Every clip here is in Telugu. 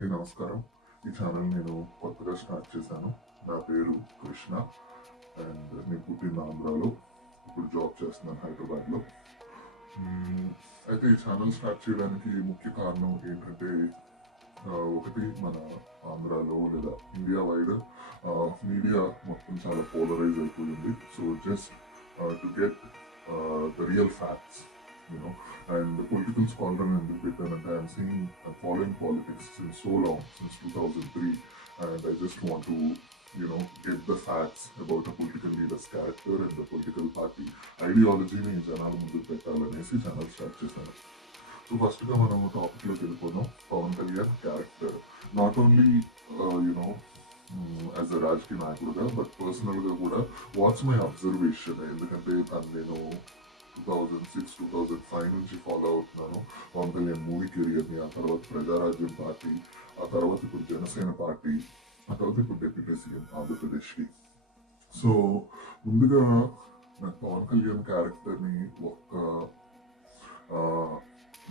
నమస్కారం. ఈ ఛానల్ నేను కొత్తగా స్టార్ట్ చేశాను. నా పేరు కృష్ణ అండ్ నేను పుట్టింది ఆంధ్రాలో. ఇప్పుడు జాబ్ చేస్తున్నాను హైదరాబాద్‌లో. అయితే ఈ ఛానల్ స్టార్ట్ చేయడానికి ముఖ్య కారణం ఏంటంటే ఒకటి మన ఆంధ్రాలో లేదా ఇండియా వైడ్ మీడియా మొత్తం చాలా పోలరైజ్ అయిపోయింది. So just to get the real facts, you know. And the political scholar and the Britain, and I'm seeing following politics since so long, since 2003, and I just want to, get the facts about a political leader's character and the political party ideology ni జనాల ముందు పెట్టాలనేసి ఛానల్ స్టార్ట్ చేశాను. సో ఫస్ట్గా మనం టాపిక్లోకి వెళ్ళిపోదాం. Pawan Kalyan character not only you know as a రాజకీయ నాయకుడుగా బట్ పర్సనల్గా కూడా వాట్స్ మై అబ్జర్వేషన్, ఎందుకంటే తను నేను 2006-2005 నుంచి ఫాలో అవుతున్నాను పవన్ కళ్యాణ్ మూవీ కెరియర్ని. ఆ తర్వాత ప్రజారాజ్యం పార్టీ, ఆ తర్వాత ఇప్పుడు జనసేన పార్టీ, ఆ తర్వాత ఇప్పుడు డిప్యూటీ సీఎం ఆంధ్రప్రదేశ్కి. సో ముందుగా నాకు పవన్ కళ్యాణ్ క్యారెక్టర్ని ఒక్క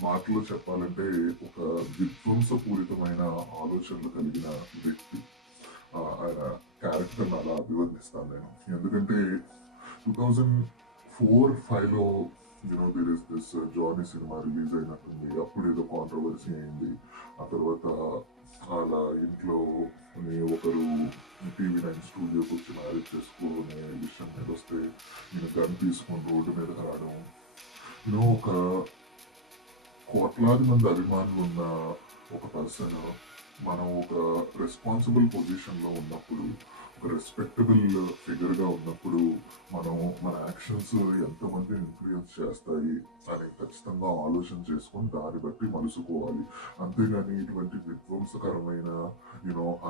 మాటలో చెప్పాలంటే ఒక విధ్వంసపూరితమైన ఆలోచనలు కలిగిన వ్యక్తి. ఆయన క్యారెక్టర్ని అలా అభివర్ణిస్తాను నేను. ఎందుకంటే 2004-5లో there is this Johnny cinema release అయినట్టుంది. అప్పుడు ఏదో కాంట్రవర్సీ అయింది. ఆ తర్వాత అలా ఇంట్లో ఒకరు TV9 స్టూడియోకి వచ్చి మ్యారేజ్ చేసుకునే విషయం మీద వస్తే నేను గన్ తీసుకొని రోడ్డు మీద రావడం. ఒక కోట్లాది మంది అభిమానులు ఉన్న ఒక పర్సన్ మనం ఒక రెస్పాన్సిబుల్ పొజిషన్లో ఉన్నప్పుడు, ఒక రెస్పెక్టబుల్ ఫిగర్గా ఉన్నప్పుడు మనం మన యాక్షన్స్ ఎంతమంది ఇన్ఫ్లుయెన్స్ చేస్తాయి అని ఖచ్చితంగా ఆలోచన చేసుకొని దాన్ని బట్టి మలుసుకోవాలి. అంతేగాని ఇటువంటి విధ్వంసకరమైన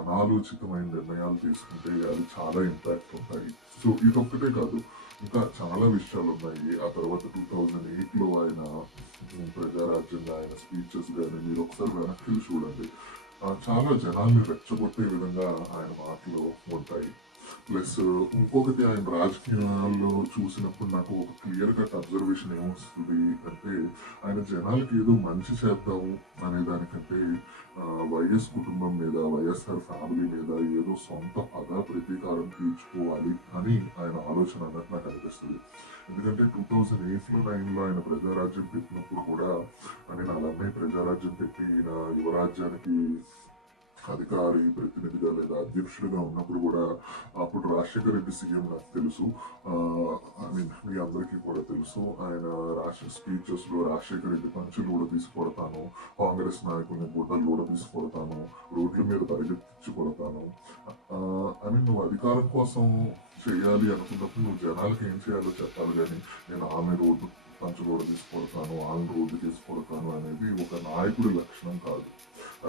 అనాలోచితమైన నిర్ణయాలు తీసుకుంటే అది చాలా ఇంపాక్ట్ ఉంటాయి. సో ఇదొక్కటే కాదు, ఇంకా చాలా విషయాలు ఉన్నాయి. ఆ తర్వాత 2008లో ఆయన ప్రజారాజ్యంగా ఆయన స్పీచెస్ కానీ మీరు ఒకసారి వెనక్కి చూడండి, చాలా జనాల్ని రెచ్చగొట్టే విధంగా ఆయన మాటలు ఉంటాయి. ప్లస్ ఇంకొకటి ఆయన రాజకీయాల్లో చూసినప్పుడు నాకు ఒక క్లియర్ కట్ అబ్జర్వేషన్ ఏమొస్తుంది అంటే, ఆయన జనాలకి ఏదో మంచి చేద్దాము అనే దానికంటే వైఎస్ కుటుంబం మీద, వైఎస్ఆర్ ఫ్యామిలీ మీద ఏదో సొంత పగ ప్రతీకారం తీర్చుకోవాలి అని ఆయన ఆలోచన అన్నట్టు నాకు అనిపిస్తుంది. ఎందుకంటే 2008-9లో ఆయన ప్రజారాజ్యం పెట్టినప్పుడు కూడా, నేను అలానే ప్రజారాజ్యం పెట్టి యువరాజ్యానికి అధికారి ప్రతినిధిగా లేదా అధ్యక్షుడిగా ఉన్నప్పుడు కూడా అప్పుడు రాజశేఖర రెడ్డి సీఎం నాకు తెలుసు. ఐ మీన్ మీ అందరికీ కూడా తెలుసు. ఆయన రాష్ట్ర స్పీచెస్ లో రాజశేఖర రెడ్డి పంచులు కూడా తీసుకొడతాను, కాంగ్రెస్ నాయకుల్ని గుడ్డలు కూడా తీసుకొడతాను, రోడ్ల మీద పరిగెత్తించి కొడతాను. ఐ మీన్ నువ్వు అధికారం కోసం చేయాలి అనుకున్నప్పుడు నువ్వు జనాలకి ఏం చేయాలో చెప్పాలి, కానీ నేను ఆమె రోడ్డు పంచు కూడా తీసుకొడతాను, ఆమె రోడ్డు తీసుకొడతాను అనేది ఒక నాయకుడి లక్షణం కాదు.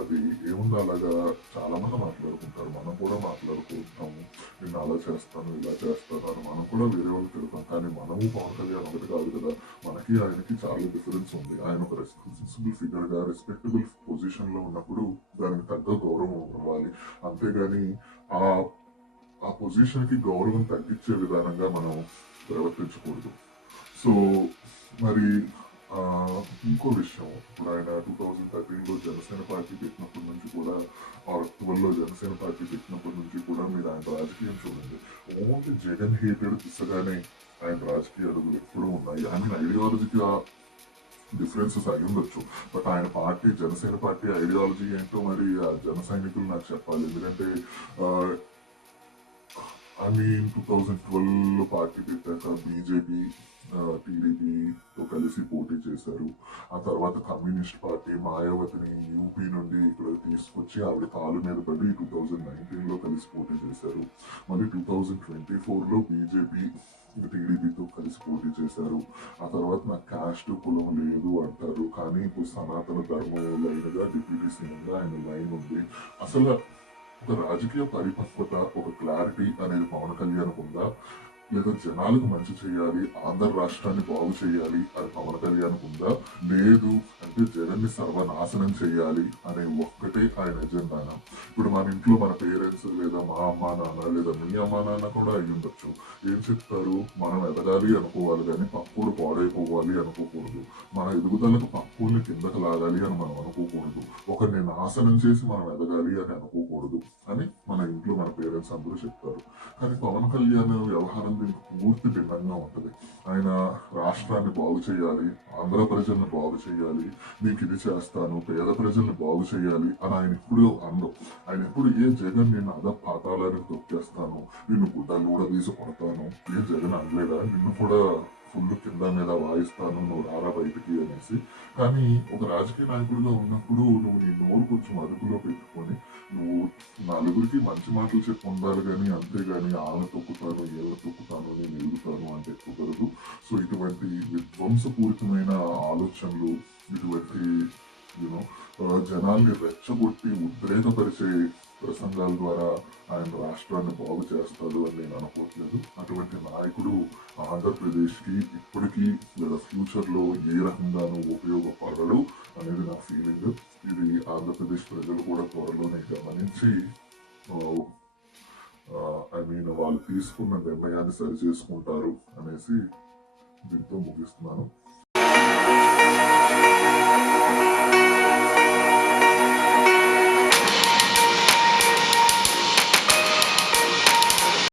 అది ఏముందో అలాగా చాలా మంది మాట్లాడుకుంటారు, మనం కూడా మాట్లాడుకుంటాము. నేను అలా చేస్తాను, ఇలా చేస్తాను అని మనం కూడా వేరే వాళ్ళు తిడతాం. కానీ మనము పవన్ కళ్యాణ్ ఒకటి కాదు కదా, మనకి ఆయనకి చాలా డిఫరెన్స్ ఉంది. ఆయన ఒక రెస్పాన్సిబుల్ ఫిగర్ గా రెస్పెక్టబుల్ పొజిషన్ లో ఉన్నప్పుడు దానికి తగ్గ గౌరవం ఇవ్వాలి. అంతేగాని ఆ ఆ పొజిషన్ కి గౌరవం తగ్గించే విధానంగా మనం ప్రవర్తించకూడదు. సో మరి ఇంకో విషయం, ఇప్పుడు ఆయన 2013లో జనసేన పార్టీ పెట్టినప్పటి నుంచి కూడా, 12లో జనసేన పార్టీ పెట్టినప్పటి నుంచి కూడా మీరు ఆయన రాజకీయం చూడండి, ఓన్లీ జగన్ హేటెడ్ దిశగానే ఆయన రాజకీయ అడుగులు ఎప్పుడూ ఉన్నాయి. ఐ మీన్ ఐడియాలజీగా డిఫరెన్సెస్ అయి ఉండొచ్చు, బట్ ఆయన పార్టీ జనసేన పార్టీ ఐడియాలజీ ఏంటో మరి ఆ జన సైనికులు నాకు చెప్పాలి. ఎందుకంటే ఐ మీన్ 2012లో పార్టీ పెట్టాక బీజేపీ టీడీపీతో కలిసి పోటీ చేశారు. ఆ తర్వాత కమ్యూనిస్ట్ పార్టీ మాయావతిని యూపీ నుండి ఇక్కడ తీసుకొచ్చి ఆవిడ కాలు మీద పడి 2019లో కలిసి పోటీ చేశారు. మళ్ళీ 2024లో బీజేపీ టీడీపీతో కలిసి పోటీ చేశారు. ఆ తర్వాత నాకు కాస్ట్ కులం లేదు అంటారు, కానీ ఇప్పుడు సనాతన ధర్మం లైన్గా డిప్యూటీ సీఎంగా ఆయన లైన్ ఉంది. అసలు ఒక రాజకీయ పరిపక్వత, ఒక క్లారిటీ అనేది పవన్ కళ్యాణ్ ఉందా? లేదా జనాలకు మంచి చేయాలి, ఆంధ్ర రాష్ట్రాన్ని బాగు చేయాలి అని పవన్ కళ్యాణ్ ఉందా? లేదు. అంటే జగన్ ని సర్వనాశనం చేయాలి అనే ఒక్కటే ఆయన ఎజెండానా? ఇప్పుడు మన ఇంట్లో మన పేరెంట్స్ లేదా మా అమ్మా నాన్న లేదా మీ అమ్మా నాన్న కూడా అయి ఉండొచ్చు. ఏం చెప్తారు? మనం ఎదగాలి అనుకోవాలి కానీ పక్కుడు పాడైపోవాలి అనుకోకూడదు. మన ఎదుగుదలకు పక్కుల్ని కిందకు లాగాలి అని మనం అనుకోకూడదు. ఒకరిని నాశనం చేసి మనం ఎదగాలి అని అనుకోకూడదు అని మన ఇంట్లో మన పేరెంట్స్ అందరూ చెప్తారు. కానీ పవన్ కళ్యాణ్ వ్యవహారం దీనికి పూర్తి భిన్నంగా ఉంటుంది. ఆయన రాష్ట్రాన్ని బాగు చేయాలి, ఆంధ్ర ప్రజల్ని బాగు చేయాలి, నీకు ఇది చేస్తాను, పేద ప్రజల్ని బాగు చేయాలి అని ఆయన ఎప్పుడు అనడు. ఆయన ఎప్పుడు ఏ జగన్ నేను అద పాతాలని తొక్కేస్తాను, నిన్ను గుడ్డలు కూడా తీసి కొడతాను, ఏ జగన్ అనలేదా నిన్ను కూడా ఫుల్ కింద మీద వాయిస్తాను, నువ్వు రారా బయటికి అనేసి. కానీ ఒక రాజకీయ నాయకుడిగా ఉన్నప్పుడు నువ్వు నీ నోరు కొంచెం అదుపులో పెట్టుకొని నువ్వు నలుగురికి మంచి మాటలు చెప్పి ఉండాలి కానీ అంతేగాని ఆళ్ళ తొక్కుతాను ఏళ్ళ తొక్కుతాను నేను ఎదుగుతాను అంటే కుదరదు. సో ఇటువంటి విధ్వంసపూరితమైన ఆలోచనలు, ఇటువంటి యూనో జనాల్ని రెచ్చగొట్టి ఉద్రేకపరిచే ప్రసంగాల ద్వారా ఆయన రాష్ట్రాన్ని బాగు చేస్తాడు అని నేను అనుకోవట్లేదు. అటువంటి నాయకుడు ఆంధ్రప్రదేశ్కి ఇప్పటికీ లేదా ఫ్యూచర్లో ఏ రకంగానూ ఉపయోగపడడు అనేది నా ఫీలింగ్. ఇది ఆంధ్రప్రదేశ్ ప్రజలు కూడా త్వరలోనే గమనించి ఐ మీన్ వాళ్ళు తీసుకున్న నిర్ణయాన్ని సరి చేసుకుంటారు అనేసి దీంతో ముగిస్తున్నాను.